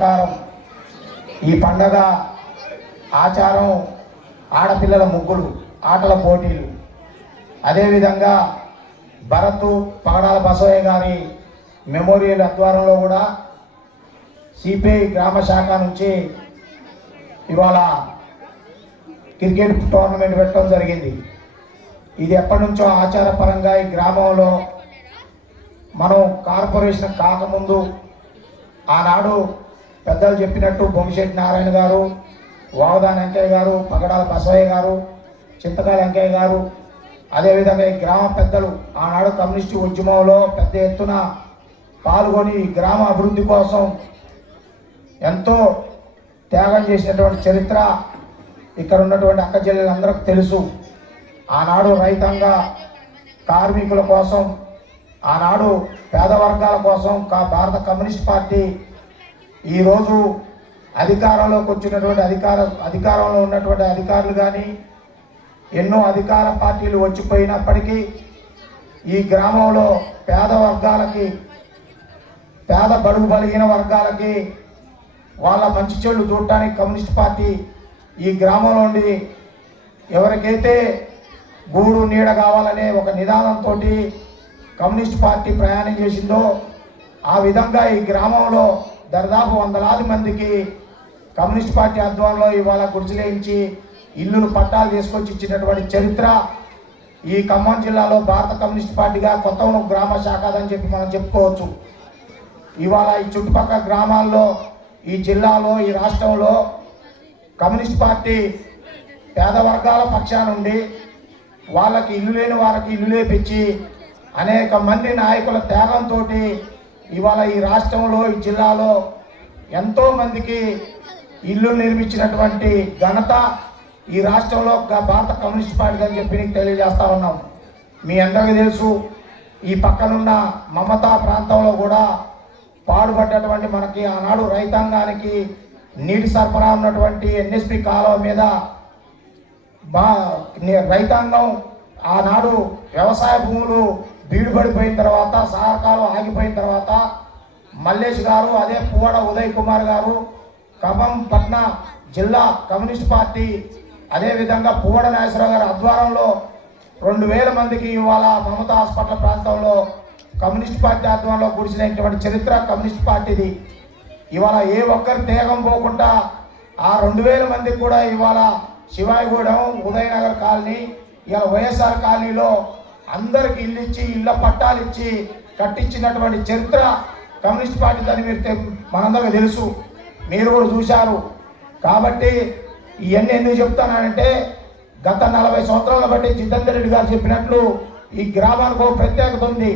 ఈ పండగ ఆచారం ఆడపిల్లల ముగ్గులు ఆటల పోటీలు, అదేవిధంగా భరత్ పగడాల బసవయ్య గారి మెమోరియల్ ఆధ్వర్యంలో కూడా సిపిఐ గ్రామ శాఖ నుంచి ఇవాళ క్రికెట్ టోర్నమెంట్ పెట్టడం జరిగింది. ఇది ఎప్పటి నుంచో ఆచారపరంగా ఈ గ్రామంలో మనం కార్పొరేషన్ కాకముందు ఆనాడు పెద్దలు చెప్పినట్టు బొమ్మిశెట్టి నారాయణ గారు, వావదాని వెంకయ్య గారు, పగడాల బసవయ్య గారు, చింతకాయల వెంకయ్య గారు, అదేవిధంగా ఈ గ్రామ పెద్దలు ఆనాడు కమ్యూనిస్టు ఉద్యమంలో పెద్ద ఎత్తున పాల్గొని గ్రామ అభివృద్ధి కోసం ఎంతో త్యాగం చేసినటువంటి చరిత్ర ఇక్కడ ఉన్నటువంటి అక్క చెల్లెలందరికీ తెలుసు. ఆనాడు రైతాంగ కార్మికుల కోసం, ఆనాడు పేద వర్గాల కోసం భారత కమ్యూనిస్ట్ పార్టీ ఈరోజు అధికారంలోకి వచ్చినటువంటి అధికారంలో ఉన్నటువంటి అధికారులు కానీ ఎన్నో అధికార పార్టీలు వచ్చిపోయినప్పటికీ ఈ గ్రామంలో పేద వర్గాలకి, పేద బడుగు బలిగిన వర్గాలకి వాళ్ళ మంచి చెడు చూడటానికి కమ్యూనిస్ట్ పార్టీ ఈ గ్రామంలో ఉండి ఎవరికైతే గూడు నీడ కావాలనే ఒక నిదానంతో కమ్యూనిస్ట్ పార్టీ ప్రయాణం చేసిందో ఆ విధంగా ఈ గ్రామంలో దాదాపు వందలాది మందికి కమ్యూనిస్ట్ పార్టీ ఆధ్వర్యంలో ఇవాళ గుడిసెలేయించి ఇల్లులు పట్టాలు తీసుకొచ్చి ఇచ్చినటువంటి చరిత్ర ఈ ఖమ్మం జిల్లాలో భారత కమ్యూనిస్ట్ పార్టీగా కొత్తగూడెం గ్రామ శాఖ అని చెప్పి మనం చెప్పుకోవచ్చు. ఇవాళ ఈ చుట్టుపక్కల గ్రామాల్లో, ఈ జిల్లాలో, ఈ రాష్ట్రంలో కమ్యూనిస్ట్ పార్టీ పేద వర్గాల పక్షాన ఉండి వాళ్ళకి ఇల్లు లేని వారికి ఇల్లు లేపించి అనేక మంది నాయకుల త్యాగంతో ఇవాళ ఈ రాష్ట్రంలో, ఈ జిల్లాలో ఎంతోమందికి ఇల్లు నిర్మించినటువంటి ఘనత ఈ రాష్ట్రంలో భారత కమ్యూనిస్ట్ పార్టీ అని చెప్పి నీకు తెలియజేస్తా ఉన్నాం. మీ అందరికీ తెలుసు, ఈ పక్కనున్న మమతా ప్రాంతంలో కూడా పాడుపడ్డటువంటి మనకి ఆనాడు రైతాంగానికి నీటి సరఫరా ఉన్నటువంటి ఎన్ఎస్పి కాలువ మీద రైతాంగం ఆనాడు వ్యవసాయ భూములు బీడుపడిపోయిన తర్వాత, సహకారం ఆగిపోయిన తర్వాత మల్లేష్ గారు, అదే పువ్వాడ ఉదయ్ కుమార్ గారు, ఖమ్మం పట్న జిల్లా కమ్యూనిస్ట్ పార్టీ, అదేవిధంగా పువ్వాడ నాగేశ్వరరావు గారి ఆధ్వర్యంలో 2000 మందికి ఇవాళ మమతా హాస్పిటల్ ప్రాంతంలో కమ్యూనిస్ట్ పార్టీ ఆధ్వర్యంలో గుడిసినటువంటి చరిత్ర కమ్యూనిస్ట్ పార్టీది. ఇవాళ ఏ ఒక్కరి తేగం పోకుండా ఆ 2000 మందికి కూడా ఇవాళ శివాయిగూడెం, ఉదయనగర్ కాలనీ, ఇవాళ వైఎస్ఆర్ కాలనీలో అందరికి ఇల్లు ఇచ్చి, ఇళ్ళ పట్టాలు ఇచ్చి కట్టించినటువంటి చరిత్ర కమ్యూనిస్ట్ పార్టీ అని మీరు మనందరికీ తెలుసు, మీరు కూడా చూశారు. కాబట్టి ఇవన్నీ ఎందుకు చెప్తానంటే గత 40 సంవత్సరాల బట్టి జితేందర్ రెడ్డి గారు చెప్పినట్లు ఈ గ్రామానికి ఒక ప్రత్యేకత ఉంది.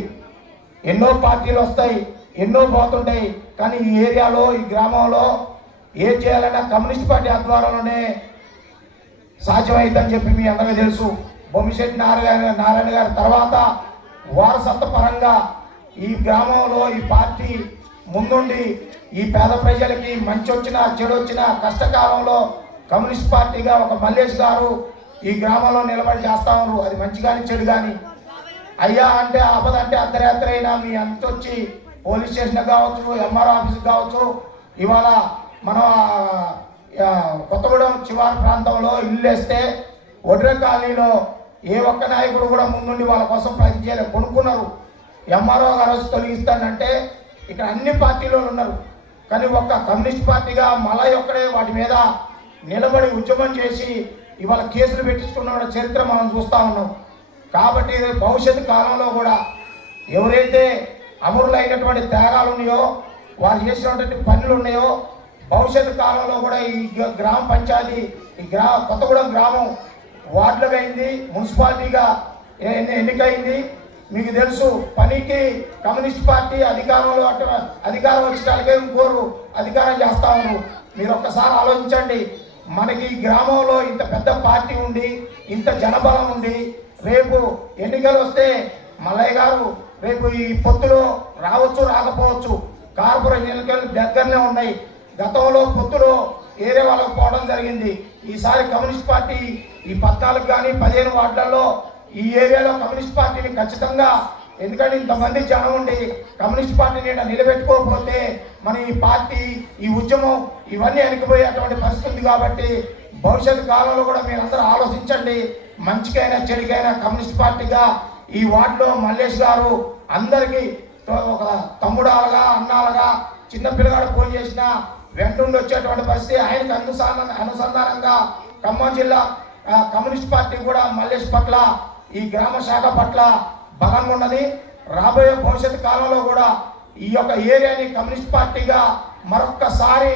ఎన్నో పార్టీలు వస్తాయి, ఎన్నో పోతుంటాయి, కానీ ఈ ఏరియాలో, ఈ గ్రామంలో ఏం చేయాలన్నా కమ్యూనిస్ట్ పార్టీ ఆధ్వర్యంలోనే సాధ్యమైందని చెప్పి మీ అందరికీ తెలుసు. బొమ్మిశెట్టి నారాయణ గారి తర్వాత వారసత్వ పరంగా ఈ గ్రామంలో ఈ పార్టీ ముందుండి ఈ పేద ప్రజలకి మంచి వచ్చినా చెడు వచ్చినా కష్టకాలంలో కమ్యూనిస్ట్ పార్టీగా ఒక మల్లేష్ గారు ఈ గ్రామంలో నిలబడి చేస్తా ఉన్నారు. అది మంచి కానీ చెడు కానీ, అయ్యా అంటే ఆపద అంటే అర్ధరాత్రి అయినా మీ అంత వచ్చి పోలీస్ స్టేషన్ కావచ్చు, ఎంఆర్ఓ ఆఫీస్కి కావచ్చు, ఇవాళ మనం కొత్తగూడెం చివరి ప్రాంతంలో ఇల్లు వేస్తే ఒడ్రే కాలనీలో ఏ ఒక్క నాయకుడు కూడా ముందుండి వాళ్ళ కోసం ప్రయత్నం చేయలేదు, కొనుక్కున్నారు. ఎంఆర్ఓ గారు వచ్చి తొలగిస్తానంటే ఇక్కడ అన్ని పార్టీలో ఉన్నారు, కానీ ఒక్క కమ్యూనిస్ట్ పార్టీగా మళ్ళీ ఒక్కడే వాటి మీద నిలబడి ఉద్యమం చేసి ఇవాళ కేసులు పెట్టించుకున్న చరిత్ర మనం చూస్తూ ఉన్నాం. కాబట్టి భవిష్యత్తు కాలంలో కూడా ఎవరైతే అమరులైనటువంటి త్యాగాలు ఉన్నాయో, వారు చేసినటువంటి పనులు ఉన్నాయో, భవిష్యత్తు కాలంలో కూడా ఈ గ్రామ పంచాయతీ, ఈ కొత్తగూడెం గ్రామం వార్డులుగా అయింది, మున్సిపాలిటీగా ఎన్నికైంది. మీకు తెలుసు, పనికి కమ్యూనిస్ట్ పార్టీ అధికారంలో అధికారం వచ్చేటానికే ఇంకోరు అధికారం చేస్తా ఉన్నారు. మీరు ఒక్కసారి ఆలోచించండి, మనకి ఈ గ్రామంలో ఇంత పెద్ద పార్టీ ఉండి, ఇంత జనబలం ఉంది, రేపు ఎన్నికలు వస్తే మల్లయ్య గారు రేపు ఈ పొత్తులో రావచ్చు, రాకపోవచ్చు. కార్పొరేషన్ ఎన్నికలు దగ్గరనే ఉన్నాయి. గతంలో పొత్తులో ఏరే వాళ్ళకు పోవడం జరిగింది. ఈసారి కమ్యూనిస్ట్ పార్టీ ఈ 14 కానీ 15 వార్డులలో ఈ ఏరియాలో కమ్యూనిస్ట్ పార్టీని ఖచ్చితంగా ఎందుకంటే ఇంతమంది జనం ఉండి కమ్యూనిస్ట్ పార్టీని నిలబెట్టుకోకపోతే మన ఈ పార్టీ ఈ ఉద్యమం ఇవన్నీ వెనకపోయేటువంటి పరిస్థితి ఉంది. కాబట్టి భవిష్యత్తు కాలంలో కూడా మీరందరూ ఆలోచించండి. మంచికైనా చెడుకైనా కమ్యూనిస్ట్ పార్టీగా ఈ వార్డులో మల్లేష్ గారు అందరికీ ఒక తమ్ముడాలుగా అన్నాలుగా చిన్న పిల్లగాడు ఫోన్ చేసినా వెంటుండి వచ్చేటువంటి పరిస్థితి. ఆయనకు అనుసంధానంగా ఖమ్మం జిల్లా కమ్యూనిస్ట్ పార్టీ కూడా మల్లేష్ పట్ల ఈ గ్రామ శాఖ పట్ల బలంగా ఉన్నది. రాబోయే భవిష్యత్తు కాలంలో కూడా ఈ యొక్క ఏరియాని కమ్యూనిస్ట్ పార్టీగా మరొక్కసారి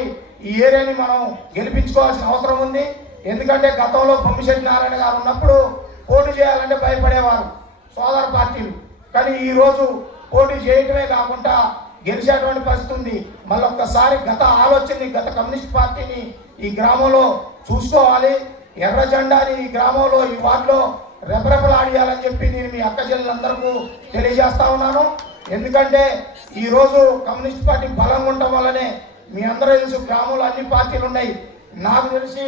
ఈ ఏరియాని మనం గెలిపించుకోవాల్సిన అవసరం ఉంది. ఎందుకంటే గతంలో బొమ్మిశెట్టి నారాయణ గారు ఉన్నప్పుడు పోటీ చేయాలంటే భయపడేవారు సోదర పార్టీలు. కానీ ఈరోజు పోటీ చేయటమే కాకుండా గెలిచేటువంటి పరిస్థితి ఉంది. మళ్ళీ ఒక్కసారి గత ఆలోచనని గత కమ్యూనిస్ట్ పార్టీని ఈ గ్రామంలో చూసుకోవాలి. ఎర్ర జెండాని ఈ గ్రామంలో ఈ వార్డులో రెపరెపలాడియాలని చెప్పి నేను మీ అక్క చెల్లెలందరికీ తెలియజేస్తా ఉన్నాను. ఎందుకంటే ఈరోజు కమ్యూనిస్ట్ పార్టీ బలంగా ఉండటం వల్లనే మీ అందరూ తెలుసు గ్రామంలో అన్ని పార్టీలు ఉన్నాయి. నాకు తెలిసి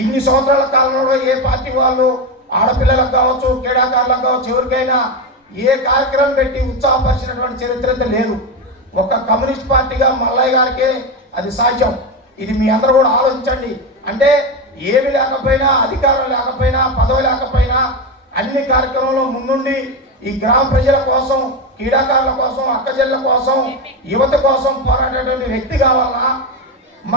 ఇన్ని సంవత్సరాల కాలంలో ఏ పార్టీ వాళ్ళు ఆడపిల్లలకు కావచ్చు క్రీడాకారులకు కావచ్చు ఎవరికైనా ఏ కార్యక్రమం పెట్టి ఉత్సాహపరిచినటువంటి చరిత్ర లేదు. ఒక కమ్యూనిస్ట్ పార్టీగా మల్లయ్య గారికే అది సాధ్యం. ఇది మీ అందరూ కూడా ఆలోచించండి. అంటే ఏమి లేకపోయినా అధికారం లేకపోయినా పదవి లేకపోయినా అన్ని కార్యక్రమంలో ముందుండి ఈ గ్రామ ప్రజల కోసం క్రీడాకారుల కోసం అక్కచెల్లెల కోసం యువత కోసం పోరాడేటువంటి వ్యక్తి కావాలన్నా